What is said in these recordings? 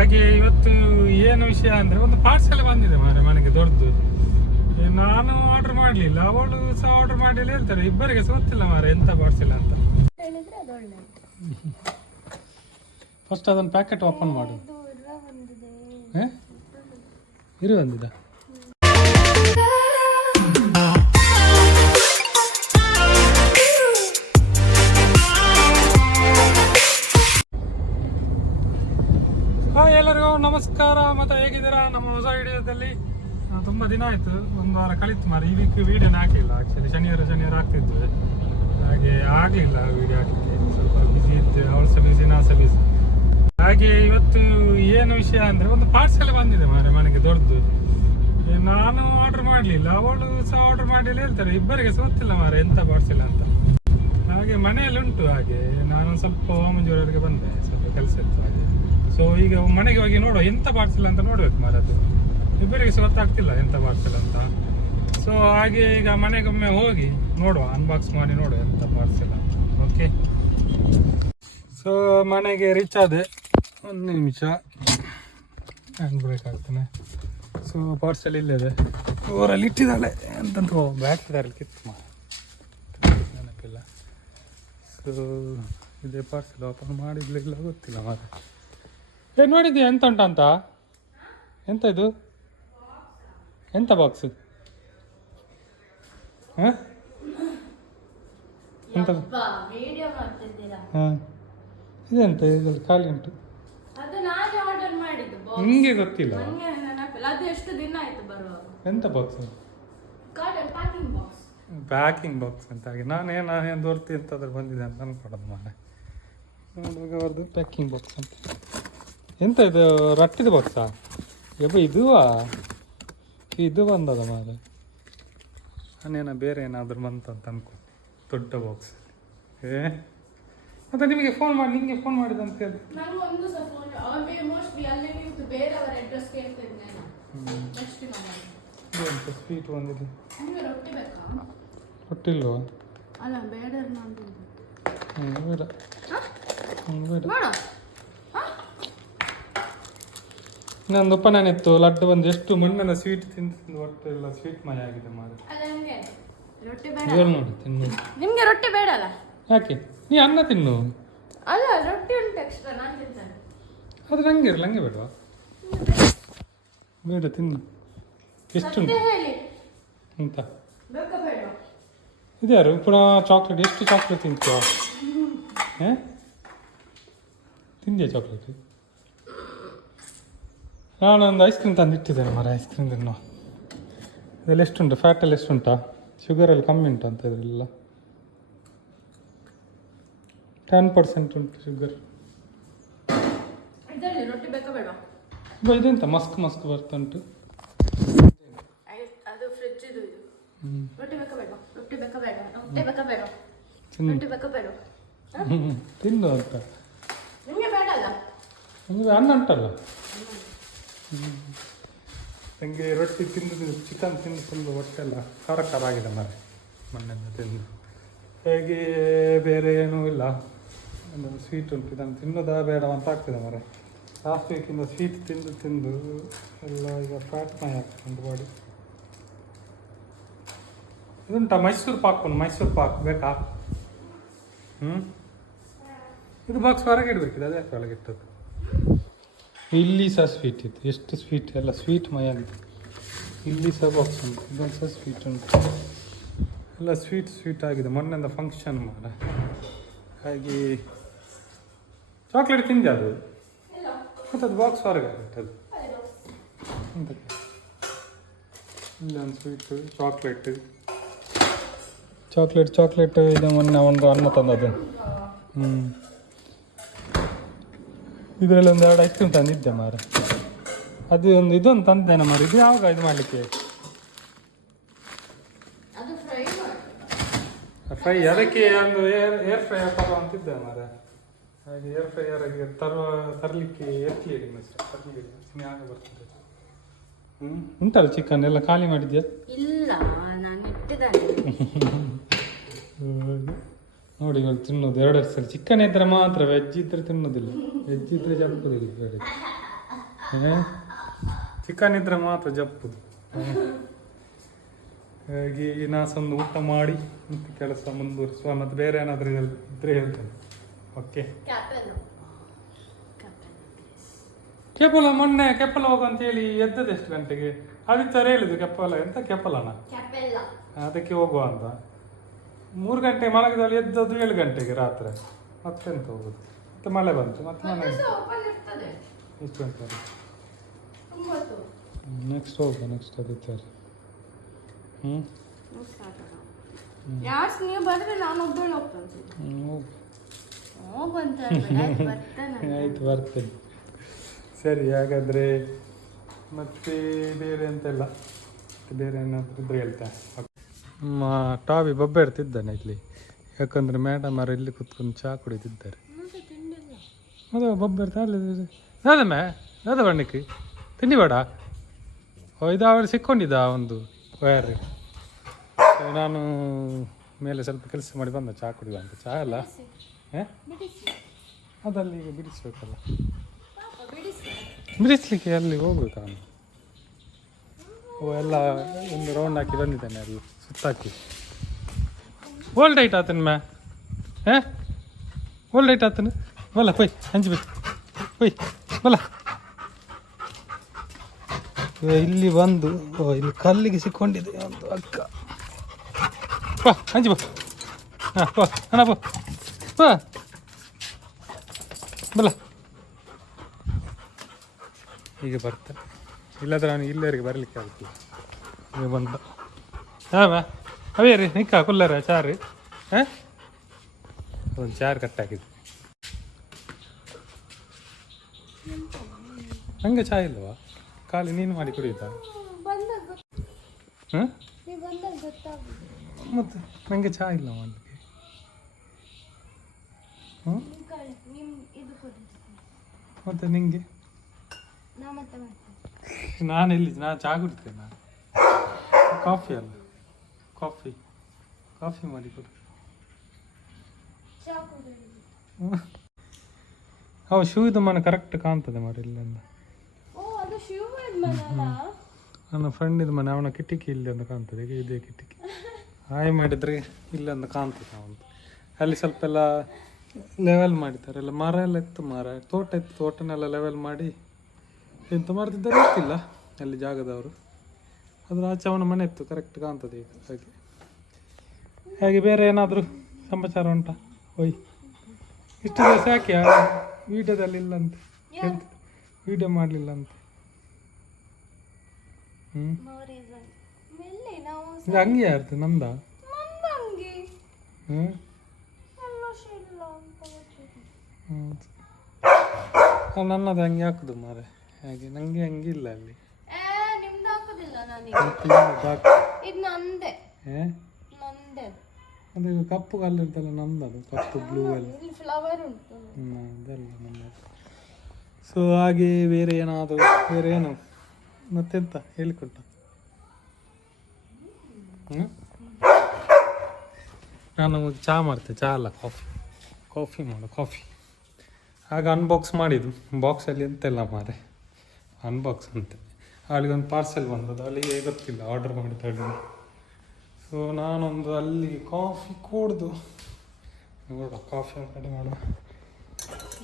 ಹಾಗೆ ಇವತ್ತು ಏನು ವಿಷಯ ಅಂದ್ರೆ ಒಂದು ಪಾರ್ಸೆಲ್ ಬಂದಿದೆ ಮಾರೆ ಮನೆಗೆ ದೊಡ್ಡದು. ನಾನು ಆರ್ಡರ್ ಮಾಡ್ಲಿಲ್ಲ, ಅವಳು ಸಹ ಆರ್ಡರ್ ಮಾಡಲಿಲ್ಲ ಹೇಳ್ತಾರೆ. ಇಬ್ಬರಿಗೆ ಸಹ ಗೊತ್ತಿಲ್ಲ ಮಾರೆ ಎಂತ ಪಾರ್ಸೆಲ್ ಅಂತ. ಫಸ್ಟ್ ಅದನ್ನು ಪ್ಯಾಕೆಟ್ ಓಪನ್ ಮಾಡು. ಇರು ಬಂದಿದ. ಎಲ್ಲರಿಗೂ ನಮಸ್ಕಾರ. ಮತ್ತೆ ಹೇಗಿದ್ದೀರಾ? ನಮ್ಮ ಹೊಸ ವಿಡಿಯೋದಲ್ಲಿ ತುಂಬ ದಿನ ಆಯಿತು, ಒಂದು ವಾರ ಕಳಿತು ಮಾರೆ. ಈ ವೀಕ್ ವಿಡಿಯೋನ ಹಾಕಲಿಲ್ಲ. ಆ್ಯಕ್ಚುಲಿ ಶನಿವಾರ ಹಾಕ್ತಿದ್ವಿ, ಹಾಗೆ ಆಗಲಿಲ್ಲ ವಿಡಿಯೋ ಹಾಕಲಿಕ್ಕೆ. ಸ್ವಲ್ಪ ಬಿಸಿ ಇತ್ತು, ಅವಳು ಸಹ ಬಿಸಿ, ನಾ ಸಹ ಬಿಸಿ. ಹಾಗೆ ಇವತ್ತು ಏನು ವಿಷಯ ಅಂದರೆ ಒಂದು ಪಾರ್ಸೆಲ್ ಬಂದಿದೆ ಮಾರೆ ಮನೆಗೆ ದೊಡ್ಡದು. ನಾನು ಆರ್ಡರ್ ಮಾಡಲಿಲ್ಲ, ಅವಳು ಸಹ ಆರ್ಡರ್ ಮಾಡಲಿಲ್ಲ ಹೇಳ್ತಾರೆ. ಇಬ್ಬರಿಗೆ ಸಹ ಗೊತ್ತಿಲ್ಲ ಮಾರೆ ಎಂತ ಪಾರ್ಸೆಲ್ ಅಂತ. ಹಾಗೆ ಮನೆಯಲ್ಲಿ ಉಂಟು. ಹಾಗೆ ನಾನು ಸ್ವಲ್ಪ ಮಂಜೂರವರೆಗೆ ಬಂದೆ, ಸ್ವಲ್ಪ ಕೆಲಸ ಇತ್ತು ಹಾಗೆ. ಸೊ ಈಗ ಮನೆಗೆ ಹೋಗಿ ನೋಡುವ ಎಂತ ಪಾರ್ಸೆಲ್ ಅಂತ ನೋಡ್ಬೇಕು ಮಾರೆ. ಅದು ಇಬ್ಬರಿಗೆ ಸಹ ಗೊತ್ತಾಗ್ತಿಲ್ಲ ಎಂತ ಪಾರ್ಸೆಲ್ ಅಂತ. ಸೊ ಹಾಗೆ ಈಗ ಮನೆಗೊಮ್ಮೆ ಹೋಗಿ ನೋಡುವ, ಅನ್ಬಾಕ್ಸ್ ಮಾಡಿ ನೋಡುವ ಎಂತ ಪಾರ್ಸೆಲ್ ಅಂತ. ಓಕೆ, ಸೊ ಮನೆಗೆ ರೀಚ್ ಆದೆ. ಒಂದು ನಿಮಿಷ ಹ್ಯಾಂಡ್ ಬ್ರೇಕ್ ಆಗ್ತಾನೆ. ಸೊ ಪಾರ್ಸೆಲ್ ಇಲ್ಲಿದೆ, ಊರಲ್ಲಿ ಇಟ್ಟಿದ್ದಾಳೆ ಅಂತಂತ ಬ್ಯಾಗ್ ಇದಾರೆ ಕಿತ್ತು ಮಾರೆ, ನೆನಪಿಲ್ಲ. ಸೊ ಇದೇ ಪಾರ್ಸೆಲ್ ಓಪನ್ ಮಾಡಿದ್ಲಿಲ್ಲ, ಗೊತ್ತಿಲ್ಲ ಮಾರೆ. ಏನು ನೋಡಿದ್ಯಾ ಎಂತ ಉಂಟ ಅಂತ? ಎಂತ ಇದು? ಎಂತ ಬಾಕ್ಸ್? ಹಾಂ ಎಂತ? ಹಾಂ ಇದೆಂತ? ಇದ್ರಲ್ಲಿ ಖಾಲಿ ಉಂಟು. ನಿಂಗೆ ಗೊತ್ತಿಲ್ಲ? ಎಂತ ಬಾಕ್ಸ್? ಪ್ಯಾಕಿಂಗ್ ಬಾಕ್ಸ್ ಅಂತ. ಹಾಗೆ ನಾನೇನು ದೊರ್ತಿ ಎಂತಾದ್ರೂ ಬಂದಿದೆ ಅಂತ ಅನ್ಕೊಡೋದು ಮಾರೆ. ನೋಡುವಾಗ ಅವ್ರದ್ದು ಪ್ಯಾಕಿಂಗ್ ಬಾಕ್ಸ್ ಅಂತ. ಎಂತ ಇದು? ರಟ್ಟಿದ ಬಾಕ್ಸಾ? ಯಬ್ಬ ಇದುವಾ? ಇದು ಬಂದದ ಮಾರೆ. ನಾನೇನ ಬೇರೆ ಏನಾದರೂ ಬಂತಂತ ಅನ್ಕೊ. ದೊಡ್ಡ ಬಾಕ್ಸ್. ಮತ್ತೆ ನಿಮಗೆ ಫೋನ್ ಮಾಡಿ, ನಿಮಗೆ ಫೋನ್ ಮಾಡಿದ ಅಂತ ಹೇಳಿ. ಸ್ವೀಟ್ ಬಂದಿದೆ. ರೊಟ್ಟಿ ಇಲ್ವಾ? ಬೇಡ ಬೇಡ. ಇನ್ನೊಂದು ಉಪನಾನಿತ್ತು, ಲಡ್ಡು ಬಂದು. ಎಷ್ಟು ಮಣ್ಣೆಲ್ಲ ಸ್ವೀಟ್ ತಿಂದು ಹೊಟ್ಟೆ ಎಲ್ಲ ಸ್ವೀಟ್ ಮಯ ಆಗಿದೆ ಮಾರೆ. ನೋಡಿ ತಿನ್ನು. ನಿಮ್ಗೆ ರೊಟ್ಟಿ ಬೇಡ ಅಲ್ಲ? ಯಾಕೆ? ನೀ ಅನ್ನ ತಿನ್ನು. ಅಲ್ಲ, ರೊಟ್ಟಿ ಉಂಟು ಎಕ್ಸ್ಟ್ರಾ, ನಾನು ತಿಂತೇನೆ. ಅದು ನಂಗೆ ಇರಲ್ಲ, ನಂಗೆ ಬೇಡವಾ? ಬೇಡ, ತಿನ್ನು. ಎಷ್ಟುಂಟು ಅಂತ ಇದ್ಯಾರು ಪುನಃ ಚಾಕ್ಲೇಟ್? ಎಷ್ಟು ಚಾಕ್ಲೇಟ್ ತಿಂತೀವ? ತಿಂದ್ಯಾ ಚಾಕ್ಲೇಟ್? ನಾನೊಂದು ಐಸ್ ಕ್ರೀಮ್ ತಂದು ಇಟ್ಟಿದ್ದೇನೆ ಮಾರೆ. ಐಸ್ ಕ್ರೀಮ್ ತಿನ್ನೋ. ಇದರಲ್ಲಿ ಎಷ್ಟುಂಟು? ಫ್ಯಾಟಲ್ಲಿ ಎಷ್ಟುಂಟಾ? ಶುಗರಲ್ಲಿ ಕಮ್ಮಿ ಉಂಟು ಅಂತ ಇದರೆಲ್ಲ. 10% ಉಂಟು ಶುಗರ್. ಇದೆಂತ ಮಸ್ಕ್ ಬರ್ತುಂಟು. ತಿನ್ನು ಅಂತ. ನಿಮಗೆ ಅನ್ನ ಉಂಟಲ್ಲ? ನನಗೆ ರೊಟ್ಟಿ ತಿಂದು ಚಿಕನ್ ತಿಂದು ಫುಲ್ ಹೊಟ್ಟೆಲ್ಲ ಖಾರ ಆಗಿದೆ ಮಾರೆ ಮಣ್ಣೆಲ್ಲ ತಿಂದು. ಹೇಗೆ ಬೇರೆ ಏನೂ ಇಲ್ಲ. ಒಂದು ಸ್ವೀಟ್ ಉಂಟು, ಇದನ್ನು ತಿನ್ನೋದಾ ಬೇಡ ಅಂತ ಆಗ್ತದೆ ಮಾರೆ. ಲಾಸ್ಟ್ ವೀಕಿಂದ ಸ್ವೀಟ್ ತಿಂದು ಎಲ್ಲ ಈಗ ಫ್ಯಾಟ್ ಮೈ ಆಗ್ತದೆ ಬಾಡಿ. ಇದುಂಟ ಮೈಸೂರು ಪಾಕ್. ಒಂದು ಮೈಸೂರು ಪಾಕ್ ಬೇಕಾ? ಇದು ಬಾಕ್ಸ್ ಹೊರಗೆ ಇಡಬೇಕಿದೆ, ಅದೇ ಒಳಗೆ ಇಟ್ಟದ್ದು. ಇಲ್ಲಿ ಸಹ ಸ್ವೀಟ್ ಇತ್ತು. ಎಷ್ಟು ಸ್ವೀಟ್, ಎಲ್ಲ ಸ್ವೀಟ್ ಮೈ ಆಗಿದೆ. ಇಲ್ಲಿ ಸಹ ಬಾಕ್ಸ್ ಉಂಟು, ಇದೊಂದು ಸಹ ಸ್ವೀಟ್ ಉಂಟು. ಎಲ್ಲ ಸ್ವೀಟ್ ಆಗಿದೆ. ಮೊನ್ನೆಯಿಂದ ಫಂಕ್ಷನ್ ಮಾರೆ. ಹಾಗೆ ಚಾಕ್ಲೇಟ್ ತಿಂದೆ ಅದು? ಮತ್ತು ಅದು ಬಾಕ್ಸ್ ಹೊರಗೆ ಆಗಿಟ್ಟದು. ಇಲ್ಲೊಂದು ಸ್ವೀಟು, ಚಾಕ್ಲೇಟ್ ಇದು ಮೊನ್ನೆ ಒಂದು ಅನ್ನ ತಂದದ್ದು. ಇದರಲ್ಲಿ ಒಂದು 2 ಐಸ್ ಕ್ರೀಮ್ ತಂದಿದ್ದೆ ಮಾರೆ. ಅದು ಒಂದು ಇದೊಂದು ತಂದಿದ್ದೇನೆ ಮಾರೆ. ಇದು ಯಾವಾಗ ಇದು ಮಾಡಲಿಕ್ಕೆ? ಫ್ರೈ. ಅದಕ್ಕೆ ಒಂದು ಏರ್ ಫ್ರೈಯರ್ ತರೋ ಅಂತಿದ್ದೆ ಮಾರೆ. ಹಾಗೆ ಏರ್ ಫ್ರೈಯರ್ಗೆ ತರಲಿಕ್ಕೆ ಎತ್ತಲಿಲ್ಲ ಆಗ ಬರ್ತದೆ. ಉಂಟಲ್ಲ ಚಿಕನ್ ಎಲ್ಲ ಖಾಲಿ ಮಾಡಿದ್ಯಾ? ಇಲ್ಲ, ನಾನು ಇಟ್ಟಿದ್ದೇನೆ. ನೋಡಿ ಇವಾಗ ತಿನ್ನೋದು 2 ಸಲ. ಚಿಕನ್ ಇದ್ರೆ ಮಾತ್ರ, ವೆಜ್ ಇದ್ರೆ ತಿನ್ನೋದಿಲ್ಲ. ವೆಜ್ ಇದ್ರೆ ಜಲ್ಪದಿಲ್ಲ ಬೇಡ. ಚಿಕನ್ ಇದ್ರೆ ಮಾತ್ರ ಜಪ್ಪು. ಹಾಗೆ ನಾಸೊಂದು ಊಟ ಮಾಡಿ ಮತ್ತೆ ಕೆಲಸ ಮುಂದುವರಿಸುವ. ಮತ್ತೆ ಬೇರೆ ಏನಾದರೂ ಇದ್ರೆ ಹೇಳ್ತೇನೆ. ಓಕೆ. ಕೆಪಲ ಮೊನ್ನೆ ಕೆಪಲ ಹೋಗು ಅಂತ ಹೇಳಿ ಎದ್ದದ್ದು ಎಷ್ಟು ಗಂಟೆಗೆ? ಆದಿತ್ಯವ್ರು ಹೇಳಿದ್ರು ಕೆಪಲ ಎಂತ ಕೆಪಲನ ಅದಕ್ಕೆ ಹೋಗುವ ಅಂತ. 3 ಗಂಟೆ ಮಲಗಿದಲ್ಲಿ ಎದ್ದದ್ದು 7 ಗಂಟೆಗೆ ರಾತ್ರಿ. ಮತ್ತೆಂತ ಹೋಗುದು? ಮತ್ತೆ ಮಳೆ ಬಂತು ಮತ್ತೆ ಮನೆ ಎಷ್ಟು ಗಂಟೆ? ನೆಕ್ಸ್ಟ್ ಹೋಗುವ ನೆಕ್ಸ್ಟ್ ಆದಿತ್ಯವ್ರು. ನೀವು ಬಂದ್ರೆ ನಾನು ಒಬ್ಬಳು ಹೋಗ್ತೇನೆ. ಆಯ್ತು ಬರ್ತೇನೆ. ಸರಿ ಹಾಗಾದ್ರೆ ಮತ್ತೆ ಬೇರೆ ಅಂತೆಲ್ಲ ಬೇರೆ ಏನಾದರೂ ಇದ್ರೆ ಹೇಳ್ತೇನೆ. ನಮ್ಮ ಟಾವಿ ಬೊಬ್ಬೆ ಇಡ್ತಿದ್ದಾನೆ ಇಲ್ಲಿ, ಯಾಕಂದ್ರೆ ಮೇಡಮ್ ಅವರು ಇಲ್ಲಿ ಕುತ್ಕೊಂಡು ಚಹಾ ಕುಡಿದಿದ್ದಾರೆ. ಅದು ಬೊಬ್ಬೆ ಇರ್ತಾರಲ್ಲ ದಾದಮ್ಮೆ ದಾದ ಬಣ್ಣಕ್ಕೆ ತಿಂಡಿ ಬೇಡ. ಇದು ಅವರು ಸಿಕ್ಕೊಂಡಿದ್ದ ಒಂದು ವಯರ್. ನಾನು ಮೇಲೆ ಸ್ವಲ್ಪ ಕೆಲಸ ಮಾಡಿ ಬಂದ ಚಹಾ ಕುಡಿಯುವ ಅಂತ. ಚಹಾ ಅಲ್ಲ ಅದಲ್ಲಿ ಈಗ ಬಿಡಿಸ್ಬೇಕಲ್ಲ, ಬಿಡಿಸ್ಲಿಕ್ಕೆ ಅಲ್ಲಿ ಹೋಗ್ಬೇಕು ನಾನು. ಎಲ್ಲ ಒಂದು ರೌಂಡ್ ಹಾಕಿ ಬಂದಿದ್ದಾನೆ ಅಲ್ಲಿ ಸುತ್ತಾಕಿ. ಓಲ್ಡ್ ಐಟ್ ಆತನ ಮೇ ಓಲ್ಡ್ ಐಟ್ ಆತನ ಬಲ್ಲ ಕೊಯ್ ಹಂಚ್ಬೇಕು ಕೊಯ್ ಬಲ್ಲ. ಇಲ್ಲಿ ಬಂದು ಇಲ್ಲಿ ಕಲ್ಲಿಗೆ ಸಿಕ್ಕೊಂಡಿದೆ ಒಂದು ಅಕ್ಕ. ಬಾ ಹಂಚಿ ಬಾ. ಹಾಂ ಬಾ ಅಣ್ಣ ಬಾ ಬಾ ಬಲ್ಲ. ಹೀಗೆ ಬರ್ತಾರೆ, ಇಲ್ಲದ್ರೆ ನಾನು ಇಲ್ಲಿವರೆಗೆ ಬರಲಿಕ್ಕೆ ಆಗುತ್ತಿಲ್ಲ. ಈಗ ಬಂದ ಹಾಂ ಅವೇ ರೀ ನಿಕ್ಕ ಕುಲ್ಲರ ಚಾರ್ ರೀ. ಹಾಂ ಒಂದು ಚಾರ್ ಕಟ್ಟಾಕಿದ್ದು. ನನಗೆ ಚಹಾ ಇಲ್ಲವಾ? ಖಾಲಿ ನೀನು ಮಾಡಿ ಕುಡಿಯುತ್ತಾ? ಹಾಂ ಮತ್ತು ನನಗೆ ಚಹಾ ಇಲ್ಲ ಮಾಡಲಿಕ್ಕೆ. ಹ್ಞೂ ಮತ್ತು ನಿಂಗೆ ನಾನೆಲ್ಲಿ ನಾನು ಚಹಾ ಕುಡಿತೇನೆ. ನಾನು ಕಾಫಿ ಅಲ್ಲ ಕಾಫಿ ಕಾಫಿ ಮಾಡಿ ಕೊಡು. ಹೌದು ಶೂ ಇದು ಮನೆ ಕರೆಕ್ಟ್ ಕಾಣ್ತದೆ ಮಾರಿ ಇಲ್ಲಿಂದ. ನನ್ನ ಫ್ರೆಂಡ್ ಇದು ಮನೆ, ಅವನ ಕಿಟಕಿ ಇಲ್ಲಿ ಅಂತ ಕಾಣ್ತದೆ. ಈಗ ಇದೇ ಕಿಟಕಿ ಹಾಯ್ ಮಾಡಿದರೆ ಇಲ್ಲೊಂದು ಕಾಣ್ತದೆ ಅವನು. ಅಲ್ಲಿ ಸ್ವಲ್ಪ ಎಲ್ಲ ಲೆವೆಲ್ ಮಾಡಿದ್ದಾರೆ, ಎಲ್ಲ ಮರ ಎಲ್ಲ ಇತ್ತು, ಮರ ತೋಟ ಇತ್ತು, ತೋಟನೆಲ್ಲ ಲೆವೆಲ್ ಮಾಡಿ ಎಂತ ಮಾಡ್ತಿದ್ದಾರೆ ಗೊತ್ತಿಲ್ಲ ಅಲ್ಲಿ ಜಾಗದವರು. ಅದ್ರ ಆಚೆ ಅವನ ಮನೆ ಇತ್ತು, ಕರೆಕ್ಟ್ ಕಾಣ್ತದೆ ಈಗ. ಹಾಗೆ ಹಾಗೆ ಬೇರೆ ಏನಾದರೂ ಸಮಾಚಾರ ಉಂಟಾ? ಓಯ್ ಇಷ್ಟು ದಿವಸ ಯಾಕೆ ವೀಡಿಯೋದಲ್ಲಿ ಇಲ್ಲ ಅಂತ ಹೇಳ್ತ, ವೀಡಿಯೋ ಮಾಡಲಿಲ್ಲ ಅಂತ. ಇದು ಅಂಗಿ ಯಾರ್ದು? ನಂದ? ನನ್ನದು ಹಂಗೆ ಹಾಕುದು ಮಾರೆ. ಹಾಗೆ ನಂಗೆ ಹಂಗೆ ಇಲ್ಲ ಅಲ್ಲಿ. ಅದು ಕಪ್ಪು ಕಲರ್ ಇರ್ತಲ್ಲ ನಂದದು, ಕಪ್ಪು ಬ್ಲೂ ಅಲ್ಲಿ ಅದೆಲ್ಲ ನಮ್ಮದು. ಸೊ ಹಾಗೆ ಬೇರೆ ಏನಾದರೂ ಬೇರೆ ಏನು ಮತ್ತೆಂತ ಹೇಳಿಕೊಟ್ಟ? ನಾನು ಚಹಾ ಮಾಡ್ತೆ, ಚಹಾ ಅಲ್ಲ ಕಾಫಿ, ಕಾಫಿ ಮಾಡು ಕಾಫಿ. ಆಗ ಅನ್ಬಾಕ್ಸ್ ಮಾಡಿದ್ದು, ಬಾಕ್ಸಲ್ಲಿ ಎಂತೆಲ್ಲ ಮಾರೆ ಅನ್ಬಾಕ್ಸ್ ಅಂತೆ. ಅಲ್ಲಿಗೊಂದು ಪಾರ್ಸೆಲ್ ಬಂದದ್ದು, ಅಲ್ಲಿಗೆ ಗೊತ್ತಿಲ್ಲ ಆರ್ಡರ್ ಮಾಡಿ ತಗೊಂಡು. ಸೊ ನಾನೊಂದು ಅಲ್ಲಿ ಕಾಫಿ ಕುಡ್ದು ನೋಡುವ, ಕಾಫಿ ಒಂದು ಕಡೆ ಮಾಡುವ.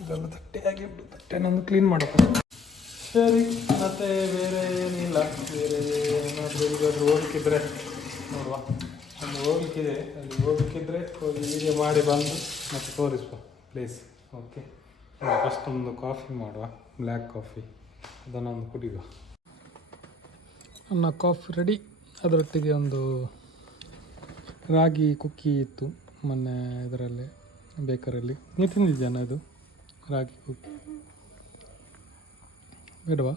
ಇದೆಲ್ಲ ತಟ್ಟೆಯಾಗಿ ತಟ್ಟೆನೊಂದು ಕ್ಲೀನ್ ಮಾಡಬೇಕು. ಸರಿ ಮತ್ತೆ ಬೇರೆ ಏನಿಲ್ಲ. ಬೇರೆ ಏನಾದರೂ ಎಲ್ಲಿಗಾದ್ರೂ ಹೋಗ್ಲಿಕ್ಕಿದ್ರೆ ನೋಡುವ, ಅಲ್ಲಿ ಹೋಗ್ಲಿಕ್ಕಿದೆ, ಅಲ್ಲಿ ಹೋಗ್ಲಿಕ್ಕಿದ್ರೆ ಹೋಗಿ ವೀಡಿಯೋ ಮಾಡಿ ಬಂದು ಮತ್ತೆ ತೋರಿಸುವ ಪ್ಲೇಸ್. ಓಕೆ ಫಸ್ಟ್ ಒಂದು ಕಾಫಿ ಮಾಡುವ, ಬ್ಲ್ಯಾಕ್ ಕಾಫಿ, ಅದನ್ನೊಂದು ಕುಡಿಯುವ. ನನ್ನ ಕಾಫಿ ರೆಡಿ. ಅದರೊಟ್ಟಿಗೆ ಒಂದು ರಾಗಿ ಕುಕ್ಕಿ ಇತ್ತು ಮೊನ್ನೆ ಇದರಲ್ಲಿ ಬೇಕರಲ್ಲಿ. ನೀವು ತಿಂದಿದ್ದಾನ ಅದು ರಾಗಿ ಕುಕ್ಕಿ? ಬೇಡವಾ?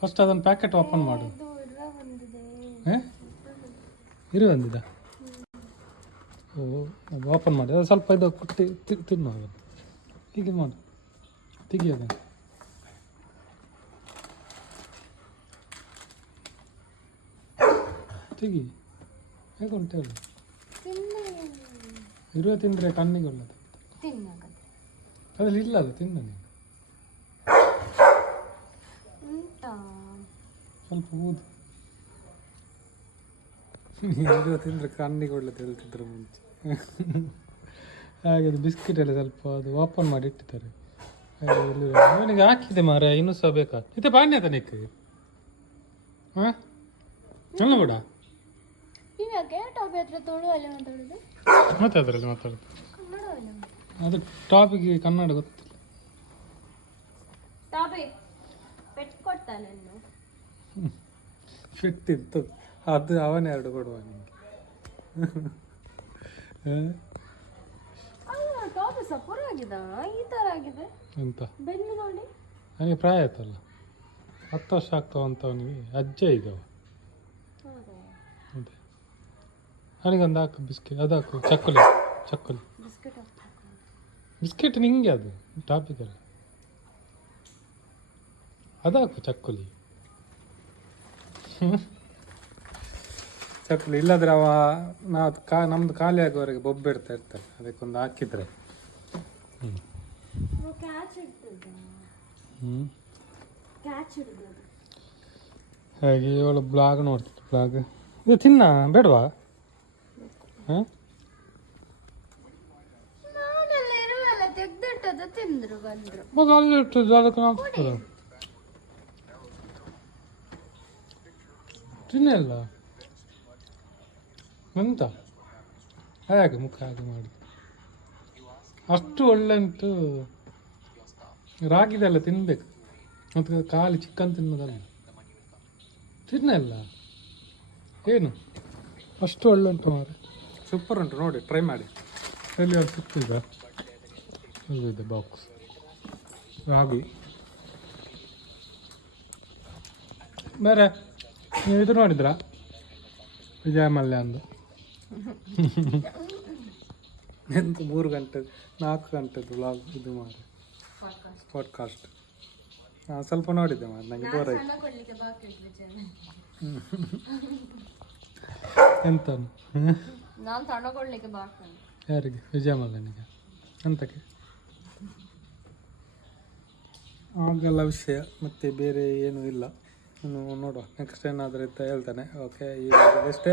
ಫಸ್ಟ್ ಅದನ್ನು ಪ್ಯಾಕೆಟ್ ಓಪನ್ ಮಾಡು. ಇರು ಬಂದಿದ್ದ? ಓ ಅದು ಓಪನ್ ಮಾಡಿ, ಅದು ಸ್ವಲ್ಪ ಇದು ಕುಟ್ಟಿ ತಿನ್ನು. ಅದನ್ನು ಹೀಗೆ ಮಾಡು, ತೆಗಿ ಅದನ್ನು. ತೆಗಿ, ಹೇಗೆ ಉಂಟು ಹೇಳು. ಇರುವ ತಿಂದರೆ ಕಣ್ಣಿಗೆ ಒಳ್ಳೆದು. ತಿನ್ನಕತ್ತೆ ಅದ್ರಲ್ಲಿ ಇಲ್ಲ ಅದು ತಿನ್ನ ನೀನು ಉಂಟಾ ಸ್ವಲ್ಪ ಊದು ನೀನು ತಿಂದ್ರೆ ಕಣ್ಣಿಗೆ ಒಳ್ಳೆ ಹೇಳ್ತಿದ್ರು ಮುಂಚೆ ಹಾಗೆ ಅದು ಬಿಸ್ಕಿಟ್ ಎಲ್ಲ ಸ್ವಲ್ಪ ಅದು ಓಪನ್ ಮಾಡಿ ಇಟ್ಟಿದ್ದಾರೆ ಅವನಿಗೆ ಹಾಕಿದೆ ಮಾರ ಇನ್ನೂ ಸಹ ಬೇಕಾ ಇದು ಪಾಣ್ಯ ತನಕ್ಕೆ ಹಾಂ ಅಲ್ಲ ಬೇಡ ಇವಾಗ ಟಾಪಿ ಹತ್ರ ತುಳುವಲ್ಲಿ ಮಾತಾಡೋದು ಮತ್ತೆ ಅದರಲ್ಲಿ ಮಾತಾಡೋದು ಕನ್ನಡವಲ್ಲ ಅದು ಟಾಪಿಗೆ ಕನ್ನಡ ಗೊತ್ತಿಲ್ಲ ಟಾಪಿ ಪೆಟ್ ಕೊಡ್ತಾನೆ ಫಿಟ್ಟಿತ್ತು ಅದು ಅವನೇ ಎರಡು ಕೊಡುವ ನಿಮಗೆ ಟಾಪಿ ಸಪೂರ ಆಗಿದ ಈ ತರ ಆಗಿದೆ ಎಂತ ಬೆನ್ನು ನೋಡಿ ನನಗೆ ಪ್ರಾಯ ಆಯ್ತಲ್ಲ 10 ವರ್ಷ ಆಗ್ತಾವಂತ ಅವನಿಗೆ ಅಜ್ಜ ಈಗ ಅವ ಹೌದಾ ಅದೇ ಅವನಿಗೊಂದು ಹಾಕು ಬಿಸ್ಕೆಟ್ ಅದು ಹಾಕು ಚಕ್ಕುಲಿ ಚಕ್ಕುಲಿ ಬಿಸ್ಕೆಟ್ ಬಿಸ್ಕೆಟ್ ನಿಂಗೆ ಅದು ಟಾಪಿಕಲ್ಲ ಅದು ಹಾಕು ಚಕ್ಕುಲಿ ಚಕ್ಕುಲಿ ಇಲ್ಲದ್ರೆ ಅವ ನಾವು ನಮ್ದು ಖಾಲಿ ಆಗೋವರೆಗೆ ಬೊಬ್ಬೆ ಇಡ್ತಾ ಇರ್ತಾರೆ ಅದಕ್ಕೊಂದು ಹಾಕಿದ್ರೆ ಕ್ಯಾಚ್ ಇಡ್ತದ ಕ್ಯಾಚ್ ಹಿಡಿದು ಹಾಗೆ ಇವಳು ಬ್ಲಾಗ್ ನೋಡ್ತಿತ್ತು ಬ್ಲಾಗ್ ಇದು ತಿನ್ನ ಬೇಡವಾ ಹಾಂ ನಾನೆಲ್ಲ ಇರುವಲ್ಲ ತೆಗ್ದಿಟ್ಟದ ತಿಂದ್ರು ಬಂದ್ರು ಮತ್ತೆ ಅಲ್ಲಿ ಇಟ್ಟಿದ್ದು ಅದಕ್ಕೆ ನಾವು ತಿನ್ನಲ್ಲ ಎಂತ ಹಾಗೆ ಮುಖ ಹಾಗೆ ಮಾಡಿ ಅಷ್ಟು ಒಳ್ಳೆ ಉಂಟು ರಾಗಿದೆಲ್ಲ ತಿನ್ಬೇಕು ಮತ್ತು ಖಾಲಿ ಚಿಕನ್ ತಿನ್ನೋದಲ್ಲ ತಿನ್ನಲ್ಲ ಏನು ಅಷ್ಟು ಒಳ್ಳೆ ಉಂಟು ಮಾರೆ ಸೂಪರ್ ಉಂಟು ನೋಡಿ ಟ್ರೈ ಮಾಡಿ ಎಲ್ಲಿ ಅವ್ರು ಸಿಕ್ತಿದ್ದ ಇದೆ ಬಾಕ್ಸ್ ರಾಗಿ ಬೇರೆ ನೀವು ಇದು ನೋಡಿದ್ರಾ ವಿಜಯ ಮಲ್ಯ ಅಂದು ಎಂತ 3 ಗಂಟೆ 4 ಗಂಟೆದು ವ್ಲಾಗ್ ಇದು ಮಾಡಿ ಪಾಡ್ಕಾಸ್ಟ್ ನಾನು ಸ್ವಲ್ಪ ನೋಡಿದ್ದೆ ಮಾರೆ ನನಗೆ ಬೋರ್ ಆಯ್ತು ಕೊಡ್ಲಿಕ್ಕೆ ಬಾಕಿ ಇತ್ತು ಎಂತ ನಾನು ತಗೊಂಡ್ಕೊಳ್ಳಿಕ್ಕೆ ಬಾಕಿ ಯಾರಿಗೆ ವಿಜಯ ಮಲ್ಯನಿಗೆ ಎಂತಕ್ಕೆ ಆಗಲ್ಲ ವಿಷಯ ಮತ್ತೆ ಬೇರೆ ಏನೂ ಇಲ್ಲ ಇನ್ನು ನೋಡುವ ನೆಕ್ಸ್ಟ್ ಏನಾದರೂ ಇತ್ತ ಹೇಳ್ತಾನೆ ಓಕೆ ಈಗ ಅಷ್ಟೇ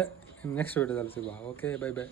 ನೆಕ್ಸ್ಟ್ ವಿಡಿಯೋದಲ್ಲಿ ಸಿಗುವ ಓಕೆ ಬೈ ಬೈ